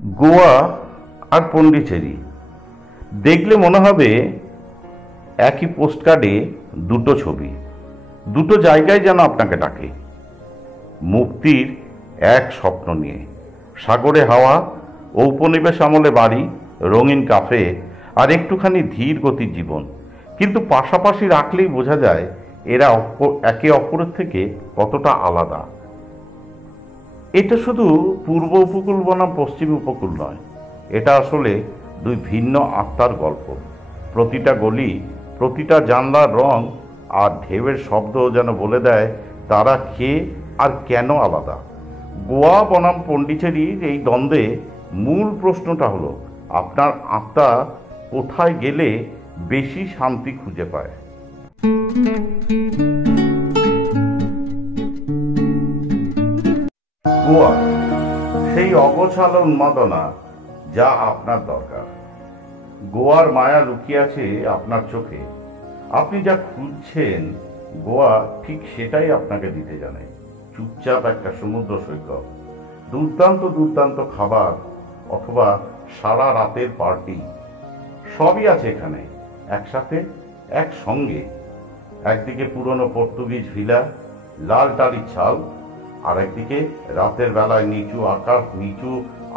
গোয়া আর পন্ডিচেরি দেখলে মনে হবে একই পোস্টকার্ডে দুটো ছবি। দুটো জায়গায় যেন আপনাকে ডাকে, মুক্তির এক স্বপ্ন নিয়ে। সাগরে হাওয়া, ঔপনিবেশ আমলে বাড়ি, রঙিন কাফে আর একটুখানি ধীর গতির জীবন। কিন্তু পাশাপাশি রাখলেই বোঝা যায় এরা একে অপরের থেকে কতটা আলাদা। এটা শুধু পূর্ব উপকূল বনাম পশ্চিম উপকূল নয়, এটা আসলে দুই ভিন্ন আত্মার গল্প। প্রতিটা গলি, প্রতিটা জানলার রং আর ঢেউয়ের শব্দ যেন বলে দেয় তারা কে আর কেন আলাদা। গোয়া বনাম পন্ডিচেরির এই দ্বন্দ্বে মূল প্রশ্নটা হলো, আপনার আত্মা কোথায় গেলে বেশি শান্তি খুঁজে পায়। গোয়া সেই অগোছালো উন্মাদনা যা আপনার দরকার। গোয়ার মায়া লুকিয়ে আছে আপনার চোখে। আপনি যা খুঁজছেন গোয়া ঠিক সেটাই আপনাকে দিতে জানে। চুপচাপ একটা সমুদ্র সৈকত, দুর্দান্ত দুর্দান্ত খাবার, অথবা সারা রাতের পার্টি, সবই আছে এখানে একসাথে, একসঙ্গে। একদিকে পুরনো পর্তুগিজ ভিলা, লাল টালির ছাল, আর একদিকে রাতের বেলায় নিচু আকাশ, নিচু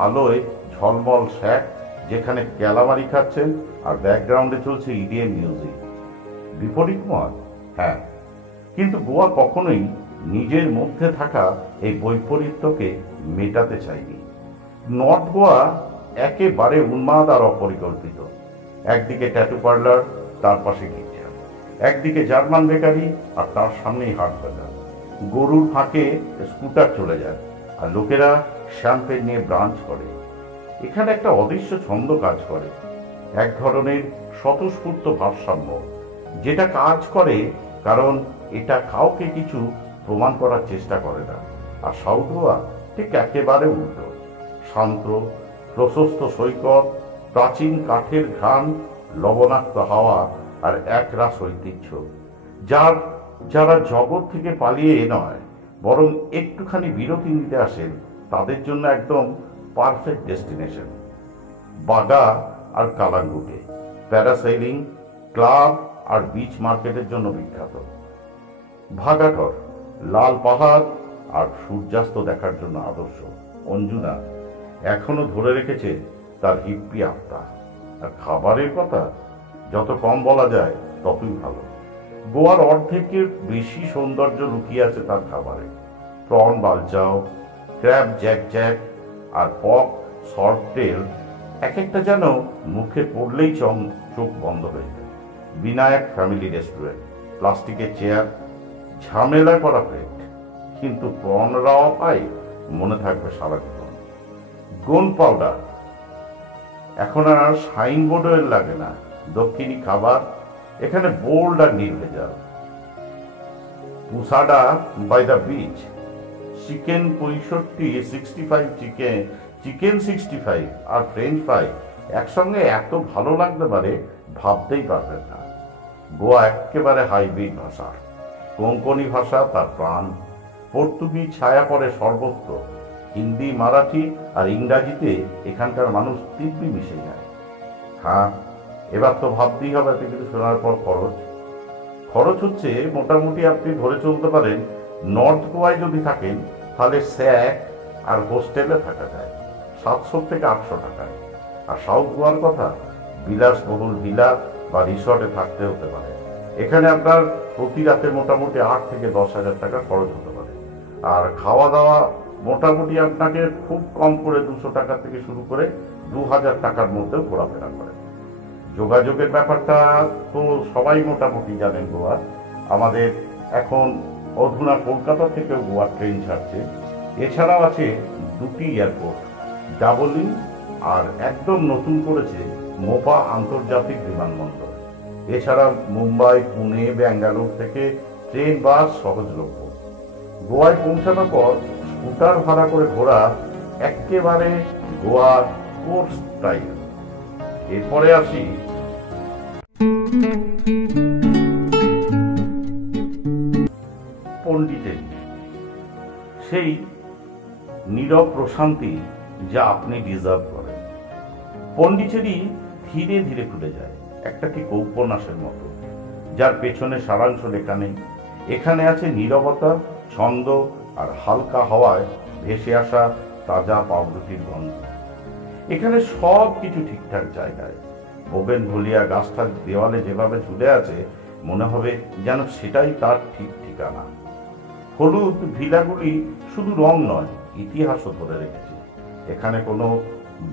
আলোয় ঝলমল শ্যাক, যেখানে ক্যালামারি খাচ্ছেন আর ব্যাকগ্রাউন্ডে চলছে ইডিএম মিউজিক। বিপরীত মত, হ্যাঁ, কিন্তু গোয়া কখনোই নিজের মধ্যে থাকা এই বৈপরীত্যকে মেটাতে চায়নি। নর্থ গোয়া একেবারে উন্মাদ আর অপরিকল্পিত। একদিকে ট্যাটু পার্লার, তার পাশে গির্জা। একদিকে জার্মান বেকারি, আর তার সামনেই হাট বাজার। গরুর ফাঁকে স্কুটার চলে যায়, আর লোকেরা শ্যাম্পেন নিয়ে ব্রাঞ্চ করে। এখানে একটা অদৃশ্য ছন্দ কাজ করে, এক ধরনের স্বতঃস্ফূর্ত ভারসাম্য, যেটা কাজ করে কারণ এটা কাউকে কিছু প্রমাণ করার চেষ্টা করে না। আর সাউথ গোয়া ঠিক একেবারে উল্টো। শান্ত, প্রশস্ত সৈকত, প্রাচীন কাঠের ঘ্রাণ, লবণাক্ত হাওয়া আর একরাশ ঐতিহ্য, যারা জগৎ থেকে পালিয়ে নয় বরং একটুখানি বিরতি নিতে আসেন, তাদের জন্য একদম পারফেক্ট ডেস্টিনেশন। বাগা আর কালাঙ্গুটে প্যারাসেলিং, ক্লাব আর বিচ মার্কেটের জন্য বিখ্যাত। ভাগাটর লাল পাহাড় আর সূর্যাস্ত দেখার জন্য আদর্শ। অঞ্জুনা এখনো ধরে রেখেছে তার হিপ্পি আত্মা। আর খাবারের কথা যত কম বলা যায় ততই ভালো। গোয়ার অর্ধেকের বেশি সৌন্দর্য লুকিয়ে আছে তার খাবারে। প্রন বালচাও, ক্র্যাব জ্যাক জ্যাক আর পক সর্টেল, এক একটা যেন মুখে পড়লেই চোখ বন্ধ হয়ে যায়। বিনায়ক ফ্যামিলি রেস্টুরেন্ট, প্লাস্টিকের চেয়ার, ঝামেলা করা প্লেট, কিন্তু প্রন রাওয়া পাই মনে থাকবে সারা জীবন। গোন পাউডার এখন আর সাইনবোর্ডও লাগে না। দক্ষিণী খাবার এখানে বোল্ড আর নির্ভেজাল। পুসাডা by the beach, chicken 65 chicken 65 আর ফ্রেঞ্চ ফ্রাই একসঙ্গে এত ভালো লাগতে পারে ভাবতেই পারবেন না। গোয়া একেবারে হাইব্রিড ভাষা। কোঙ্কনি ভাষা তার প্রাণ। পর্তুগিজ ছায়া পড়ে সর্বত্র। হিন্দি, মারাঠি আর ইংরাজিতে এখানকার মানুষ দিব্যি মিশে যায়। হ্যাঁ, এবার তো ভাবতেই হবে কিন্তু শোনার পর খরচ হচ্ছে মোটামুটি আপনি ধরে চলতে পারেন নর্থ গোয়ায় যদি থাকেন তাহলে স্যাক আর হোস্টেলে থাকা যায় 700 থেকে 800 টাকায়। আর সাউথ গোয়ার কথা, বিলাসবহুল ভিলা বা রিসর্টে থাকতে হতে পারে। এখানে আপনার প্রতি রাতে মোটামুটি 8 থেকে 10,000 টাকা খরচ হতে পারে। আর খাওয়া দাওয়া মোটামুটি আপনাকে খুব কম করে 200 টাকা থেকে শুরু করে 2000 টাকার মধ্যেও ঘোরাফেরা করে। যোগাযোগের ব্যাপারটা তো সবাই মোটামুটি জানেন। গোয়া আমাদের এখন অধুনা কলকাতা থেকেও গোয়া ট্রেন ছাড়ছে। এছাড়াও আছে দুটি এয়ারপোর্ট, ডাবলিং আর একদম নতুন করেছে মোপা আন্তর্জাতিক বিমানবন্দর। এছাড়া মুম্বাই, পুনে, ব্যাঙ্গালোর থেকে ট্রেন, বাস সহজলভ্য। গোয়ায় পৌঁছানোর পর স্কুটার ভাড়া করে ঘোরা একেবারে গোয়ার কোর্স স্টাইল। এরপরে আসি পন্ডিচেরি, সেই নীরব প্রশান্তি যা আপনি ডিজার্ভ করেন। পন্ডিচেরি ধীরে ধীরে খুলে যায়, একটা কি উপন্যাসের মতো, যার পেছনে সারাংশ লেখা নেই। এখানে আছে নীরবতা, ছন্দ আর হালকা হাওয়ায় ভেসে আসা তাজা পাউরুটির গন্ধ। এখানে সব কিছু ঠিকঠাক জায়গায়। বোগেনভেলিয়া গাছটা দেওয়ালে যেভাবে ঝুলে আছে, মনে হবে যেন সেটাই তার ঠিক ঠিকানা। হলুদ ভিলাগুলি শুধু রং নয়, ইতিহাসও ধরে রেখেছে। এখানে কোনো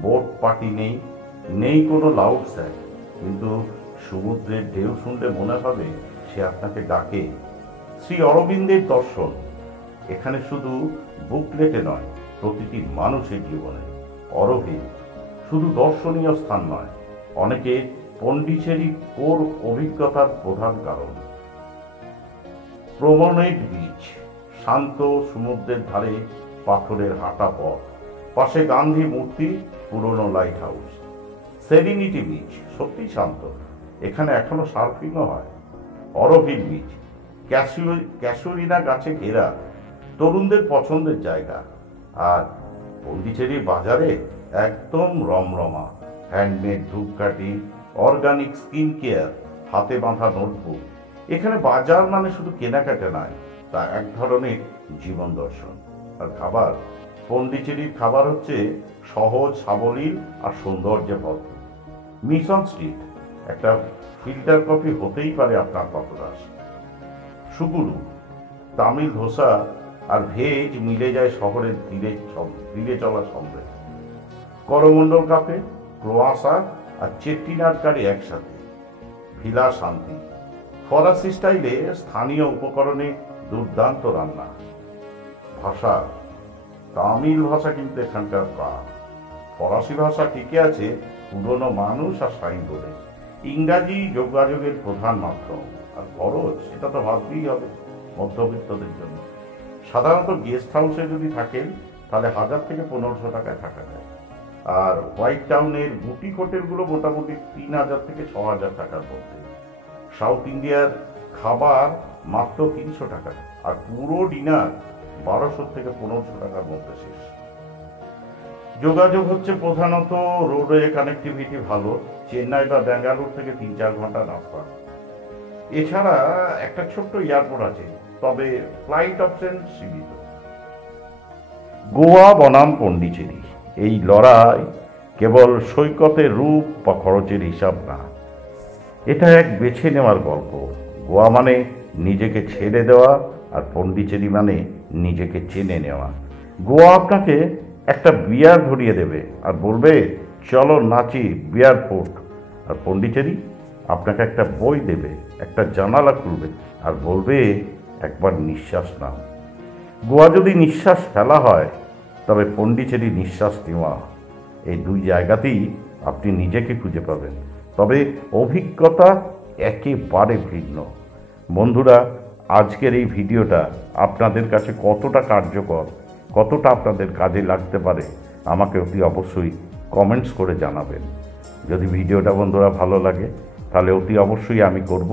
বোট পার্টি নেই, নেই কোনো লাউড স্যাক, কিন্তু সমুদ্রের ঢেউ শুনলে মনে হবে সে আপনাকে ডাকে। শ্রী অরবিন্দের দর্শন এখানে শুধু বুকলেটে নয়, প্রতিটি মানুষের জীবনে। অরবিন্দ শুধু দর্শনীয় স্থান নয়, অনেকে পন্ডিচেরি কোর অভিজ্ঞতার প্রধান কারণ। প্রমনেড বিচ, শান্ত সমুদ্রের ধারে পাথরের হাঁটা পথ, পাশে গান্ধী মূর্তি, পুরনো লাইট হাউস। সেরিনিটি বিচ সত্যি শান্ত, এখানে এখনো সার্ফিংও হয়। অরোভিল বিচ ক্যাসুরিনা গাছে ঘেরা, তরুণদের পছন্দের জায়গা। আর পন্ডিচেরি বাজারে একদম রমরমা, হ্যান্ডমেড ধূপকাঠি, অর্গানিক স্কিন কেয়ার, হাতে বাঁধা নোটবুক। এখানে বাজার মানে শুধু কেনাকাটা নয়, তা এক ধরনের জীবন দর্শন। আর খাবার, পন্ডিচেরির খাবার হচ্ছে সহজ, সাবলীল আর সৌন্দর্যে ভরপুর। মিশন স্ট্রিট, একটা ফিল্টার কফি হতেই পারে আপনার পথরাস। সুগুরু, তামিল ধোসা আর ভেজ মিলে যায় শহরের ধীরে চলা সম্ভব। করমণ্ডল কাফে, ক্রোয়াসা আর চেট্টিনাড কারি একসাথে। ভিলা শান্তি, ফরাসি স্টাইলে স্থানীয় উপকরণে দুর্দান্ত রান্না। ভাষা, তামিল ভাষা কিন্তু এখানকার প্রাণ। ফরাসি ভাষা টিকে আছে পুরনো মানুষ আর সাইনবোর্ডে। ইংরাজি যোগাযোগের প্রধান মাধ্যম। আর খরচ, সেটা তো ভাবতেই হবে মধ্যবিত্তদের জন্য। সাধারণত গেস্ট হাউসে যদি থাকেন তাহলে 1000 থেকে 1500 টাকায় থাকা যায়। আর হোয়াইট টাউনের বুটিক হোটেলগুলো মোটামুটি 3000 থেকে 6000 টাকার মধ্যে। সাউথ ইন্ডিয়ার খাবার মাত্র 300 টাকা, আর পুরো ডিনার 1200 থেকে 1500 টাকার মধ্যে শেষ। যোগাযোগ হচ্ছে প্রধানত রোডওয়ে কানেক্টিভিটি ভালো, চেন্নাই বা ব্যাঙ্গালোর থেকে 3-4 ঘন্টা রাস্তা। এছাড়া একটা ছোট্ট এয়ারপোর্ট আছে, তবে ফ্লাইট অপশন সীমিত। গোয়া বনাম পন্ডিচেরি, এই লড়াই কেবল সৈকতের রূপ বা খরচের হিসাব না, এটা এক বেছে নেওয়ার গল্প। গোয়া মানে নিজেকে ছেড়ে দেওয়া, আর পন্ডিচেরি মানে নিজেকে চেনে নেওয়া। গোয়া আপনাকে একটা বিয়ার ধরিয়ে দেবে আর বলবে চলো নাচি বিয়ার পোর্ট, আর পন্ডিচেরি আপনাকে একটা বই দেবে, একটা জানালা খুলবে আর বলবে একবার নিঃশ্বাস নাও। গোয়া যদি নিঃশ্বাস ফেলা হয়, তবে পন্ডিচেরি নিঃশ্বাস নেওয়া। এই দুই জায়গাতেই আপনি নিজেকে খুঁজে পাবেন, তবে অভিজ্ঞতা একেবারে ভিন্ন। বন্ধুরা, আজকের এই ভিডিওটা আপনাদের কাছে কতটা কার্যকর, কতটা আপনাদের কাজে লাগতে পারে, আমাকে অতি অবশ্যই কমেন্টস করে জানাবেন। যদি ভিডিওটা বন্ধুরা ভালো লাগে, তাহলে অতি অবশ্যই আমি করব,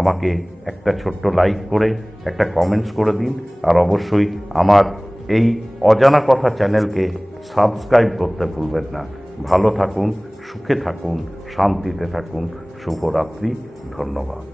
আমাকে একটা ছোট্ট লাইক করে একটা কমেন্টস করে দিন। আর অবশ্যই আমার এই অজানা কথা চ্যানেলকে সাবস্ক্রাইব করতে ভুলবেন না। ভালো থাকুন, সুখে থাকুন, শান্তিতে থাকুন। শুভরাত্রি, ধন্যবাদ।